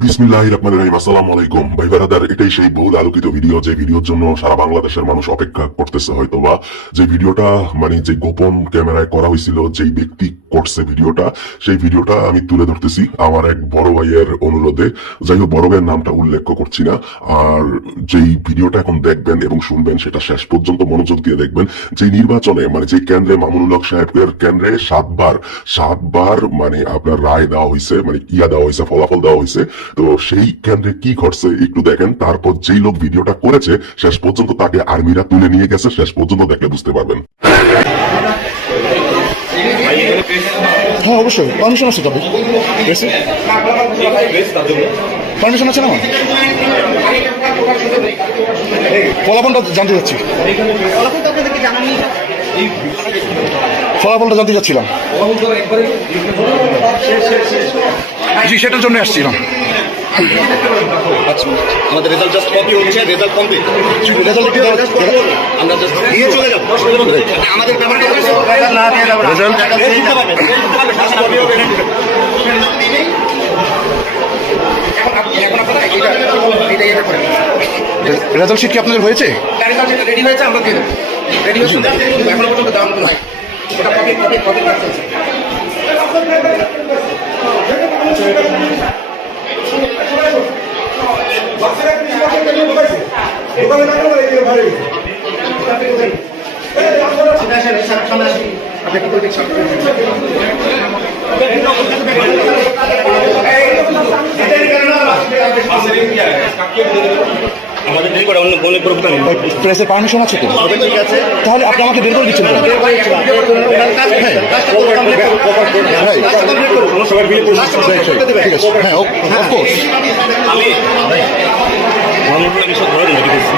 বিসমিল্লাহির রহমানির রহিম। আসসালামু আলাইকুম ভাই ব্রাদার। এটাই সেই বহুল আলোকিত ভিডিও, যে ভিডিওর জন্য সারা বাংলাদেশের মানুষ অপেক্ষা করতেছে হয়তোবা। যে ভিডিওটা মানে যে গোপন ক্যামেরায় করা হয়েছিল, যেই ব্যক্তি করছে ভিডিওটা, সেই ভিডিওটা আমি তুলে ধরতেছি আমার এক বড় ভাইয়ের অনুরোধে। যাই হোক, বড় ভাইয়ের নামটা উল্লেখ করছি না। আর যেই ভিডিওটা এখন দেখবেন এবং শুনবেন, সেটা শেষ পর্যন্ত মনোযোগ দিয়ে দেখবেন। যে নির্বাচনে মানে যে কেন্দ্রে মামুনুল হক সাহেবের কেন্দ্রে সাতবার মানে আপনার রায় দেওয়া হয়েছে, মানে দেওয়া হয়েছে, ফলাফল দেওয়া হয়েছে। তো সেই কেন্দ্রে কি ঘটছে একটু দেখেন। তারপর যেই লোক ভিডিওটা করেছে শেষ পর্যন্ত তাকে আর্মিরা তুলে নিয়ে গেছে, শেষ পর্যন্ত দেখলে বুঝতে পারবেন। হ্যাঁ, অবশ্যই পারমিশন আছে। তবে পারমিশন আছে না? ফলাফলটা জানতে যাচ্ছি, ফলাফলটা জানতে যাচ্ছিলাম। জি, সেটার জন্য আসছিলাম। আচ্ছা, আমাদের রেজাল্ট জাস্ট কপি হচ্ছে, রেজাল্ট কমপ্লিট। রেজাল্ট আমরা জাস্ট দিয়ে চলে যাব। আমাদের পেমেন্ট রেজাল্ট শিট কি আপনাদের হয়েছে? রেডি হয়েছে, আমরা দিয়ে দেবো। রেডি হয়েছে, এখনো পর্যন্ত দেওয়া হয়। ওটা কপি কপি কপি করতে আমাদের দেরি করে অন্য কোনো প্রোগ্রাম প্রেসের পারমিশন আছে তো? ঠিক আছে, তাহলে আপনি আমাকে বের করে দিচ্ছেন কেন? ঠিক আছে, হ্যাঁ, অফকোর্স।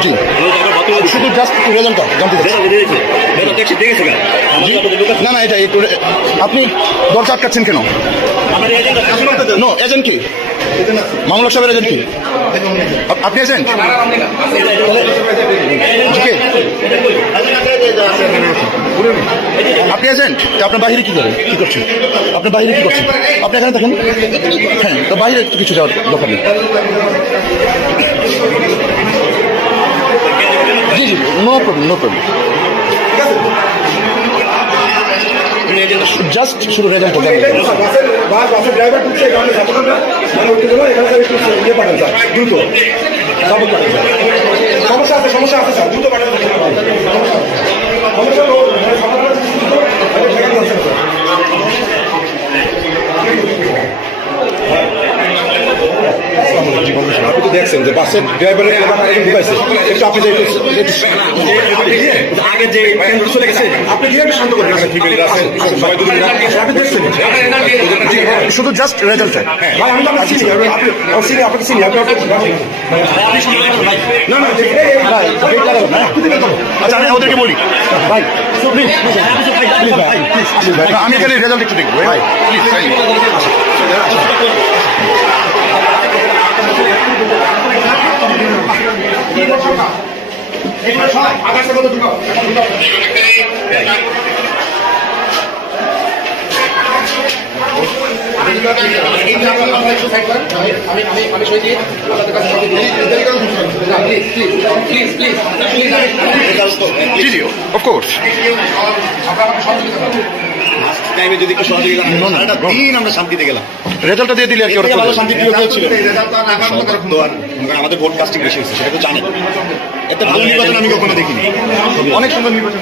জি, শুধু জাস্ট রেজাল্টটা জানতে চাচ্ছি। না না, এটা একটু আপনি দরজা আটকাচ্ছেন কেন? নো, এজেন্ট কি? মামুনুল হক সাহেবের এজেন্ট কি? আপনি এজেন্ট? আপনি এজেন্ট? আপনার বাহিরে কি করেন, কি করছেন? আপনার বাহিরে কি করছেন? আপনি এখানে দেখেন। হ্যাঁ, তো বাহিরে কিছু যাওয়ার দরকার নেই। জি জি, no problem, no problem. Just শুধু রেজাল্ট ড্রাইভার ঢুকছে এখানে মানে উঠতে গেল এখানে স্যার একটু ইয়ে পাঠান স্যার, দ্রুত সাপোর্ট পাঠান স্যার। সমস্যা আছে স্যার, দ্রুত পাঠান আপনি তো দেখছেন যে বাসের ড্রাইভারের ঢুকাইছে, একটু আপনি আগে যে চলে গেছে, আপনি কি শান্ত করেন? আচ্ছা, ঠিক আছে, আপনি দেখছেন শুধু জাস্ট রেজাল্ট। ভাই, আমি তো আপনাকে চিনি, আপনাকে চিনি, না না, আচ্ছা, আমি ওদেরকে বলি ভাই, প্লিজ প্লিজ ভাই, প্লিজ ভাই, আমি এখানে রেজাল্ট একটু দেখবো ভাই, প্লিজ। G G, of course. টাইমে যদি একটু সহযোগিতা দিন, আমরা শান্তিতে গেলাম। রেজাল্টটা দিয়ে দিলে আর কি, ওরা ভালো শান্তি ছিল। আমাদের ভোট কাস্টিং বেশি হচ্ছে, সেটা তো জানেন। এত ভালো নির্বাচন আমি কখনো দেখিনি। অনেক সুন্দর নির্বাচন।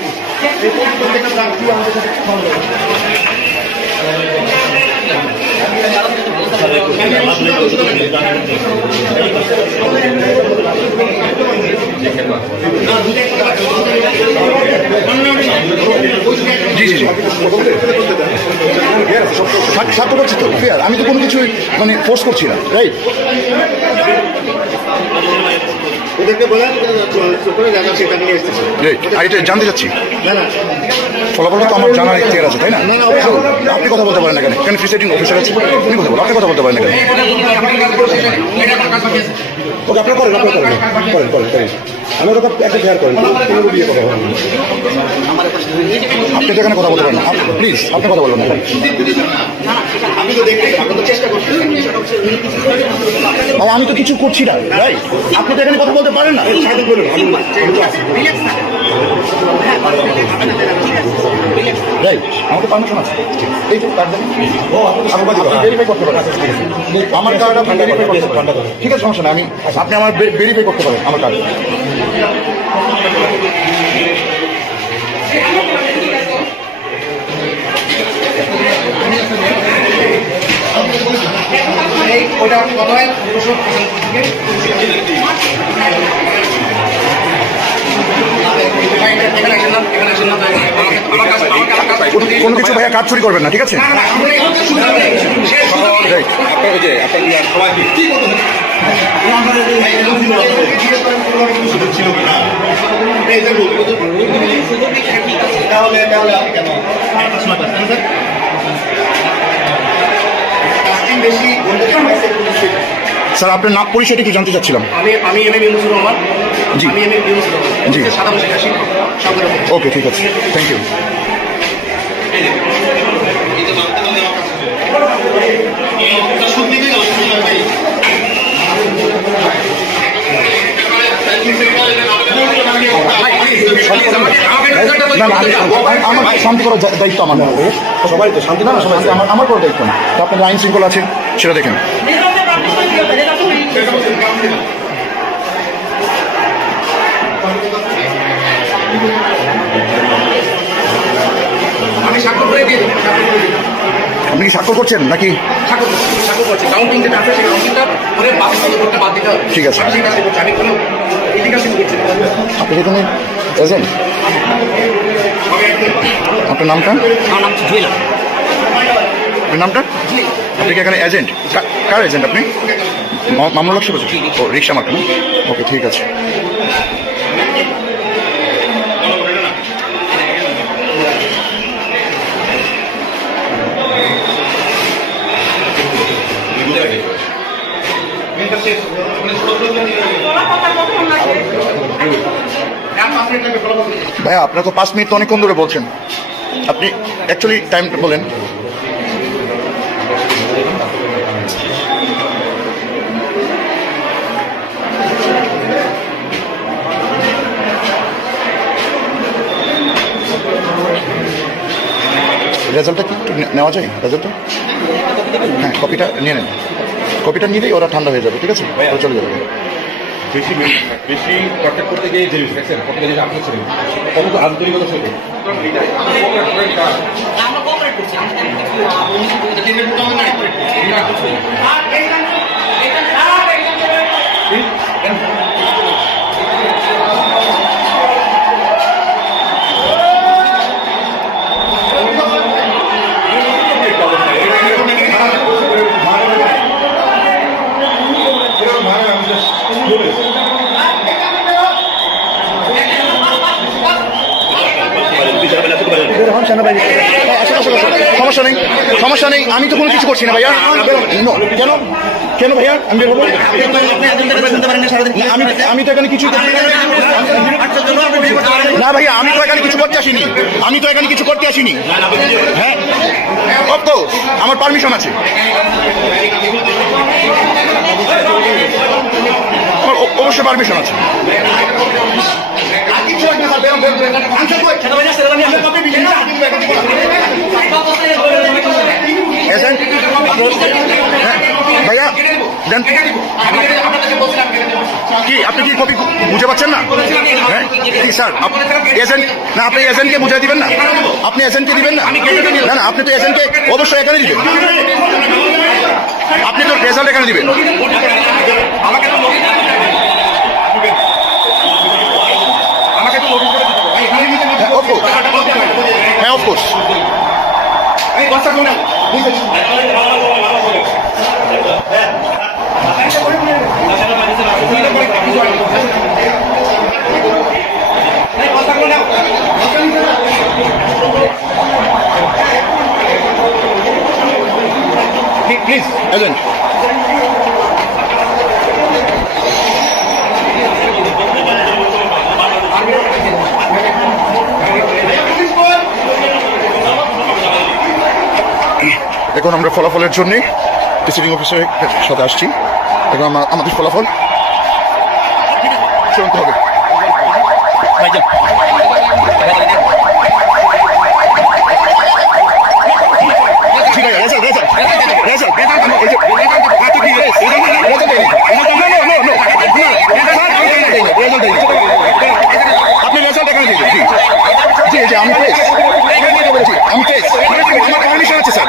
জি জি জি, সাপোর্ট করছি তো, ফেয়ার। আমি তো কোনো কিছু মানে ফোর্স করছি না, রাইট? ওদেরকে বলেন সেটা নিয়ে এসেছে। আর এটা জানতে চাচ্ছি, ফলাফলটা তো আমার জানার ইতিহার আছে, তাই না? আপনি কথা বলতে পারেন না কেন? কেন প্রিসাইডিং অফিসার আছে, আপনি কথা বলেন, আপনি কথা বলতে পারেন না কেন? ওকে, আপনার করেন, করেন। আমার কথা একটা শেয়ার করেন, দিয়ে কথা বলেন। আপনি তো এখানে কথা বলতে পারেন না, প্লিজ আপনি কথা বলবেন না। আমি তো দেখতে, আমরা তো চেষ্টা করছি। ভাই আমি তো কিছু করছি না ভাই, আপনি তো এখানে কথা বলতে পারেন না। ভাই আমাকে পারমিশন আছে, এই তো কার্ড দেন, ভেরিফাই করতে পারেন আমার কার্ড, আপনি ভেরিফাই করতে পারেন, ঠিক আছে সমস্যা নেই, আপনি আমার ভেরিফাই করতে পারেন আমার কার্ড। ওটা কত হয়? কোনো কিছু ভাইয়া কাজ চুরি করবেন না, ঠিক আছে? স্যার আপনার নাম পরিচয়টা একটু জানতে চাচ্ছিলাম। আমি এম এম ইউনুসুর রহমান। জি। আমি এম এম ইউনুসুর রহমান। জি। সাদা মশলা শিক্ষক সরকারি। ওকে ঠিক আছে, থ্যাংক ইউ। না না আমার শান্তি করার দায়িত্ব আমার না, সবাই তো শান্তি না, সবাই আমার করার দায়িত্ব না। তো আপনাদের আইন শৃঙ্খলা আছে সেটা দেখেন। আমি স্বাক্ষর করে দিয়ে দেবো। আপনি কি স্বাক্ষর করছেন নাকি? স্বাক্ষর করছি। কাউন্টিং যেটা আছে সেই কাউন্টিংটা করে বাদ ভোটটা বাদ দিতে হবে। ঠিক আছে। আমি সেই কাজটা করছি। আমি কোনো এদিকে শুরু করছি না। আপনি এখানে এজেন্ট? আপনার নামটা? আমার নাম জুয়েলার। আপনার নামটা? আপনি কি এখানে এজেন্ট? কার এজেন্ট আপনি? মামলা লাগছে বলছি। ও রিক্সা মার্কা না? ওকে ঠিক আছে। ভাইয়া আপনার তো 5 মিনিট তো অনেকক্ষণ ধরে বলছেন, আপনি অ্যাকচুয়ালি টাইমটা বলেন। রেজাল্টটা কি একটু নেওয়া যায়? রেজাল্টটা হ্যাঁ কপিটা নিয়ে নেন, কপিটা নিলেই ওরা ঠান্ডা হয়ে যাবে, ঠিক আছে? ওরা চলে যাবে। বেশি বেশি কন্ট্যাক্ট করতে গিয়ে যে দেখছেন কত যে আপনি ছিলেন কত তো আন্তরিকতা ছিল। আমরা কোঅপারেট করছি। সমস্যা নেই, সমস্যা নেই, আমি তো কোনো কিছু করছি না ভাইয়া। কেন কেন ভাইয়া আমি বেরোবো? আমি তো এখানে কিছু না ভাইয়া, আমি তো এখানে কিছু করতে আসিনি, আমি তো এখানে কিছু করতে আসিনি। হ্যাঁ অফকোর্স আমার পারমিশন আছে, আমার অবশ্যই পারমিশন আছে। ভাইয়া দেন কি, আপনি কি কপি বুঝে পাচ্ছেন না? হ্যাঁ স্যার এজেন্ট না, আপনি এজেন্টকে বুঝিয়ে দিবেন না, আপনি এজেন্টকে দিবেন না? না না আপনি তো এজেন্টকে অবশ্যই এখানে দিবেন, আপনি তো রেজাল্ট এখানে দিবেন। হ্যাঁ অফকোর্স। প্লিজ এজেন্ট এখন আমরা ফলাফলের জন্যে প্রিসাইডিং অফিসারের সাথে আসছি। এবং আমাদের ফলাফল চূড়ান্ত হবে। ঠিক আছে, রেজাল্ট, রেজাল্ট, রেজাল্ট, এই যে- রেজাল্ট দেয়নি। No, no, no, no. Result দেয়নি। আপনি রেজাল্ট এখানে দিয়ে দিন। জি জি, আমি পেয়েছি। আমি পেয়েছি। আমার পারমিশন আছে স্যার।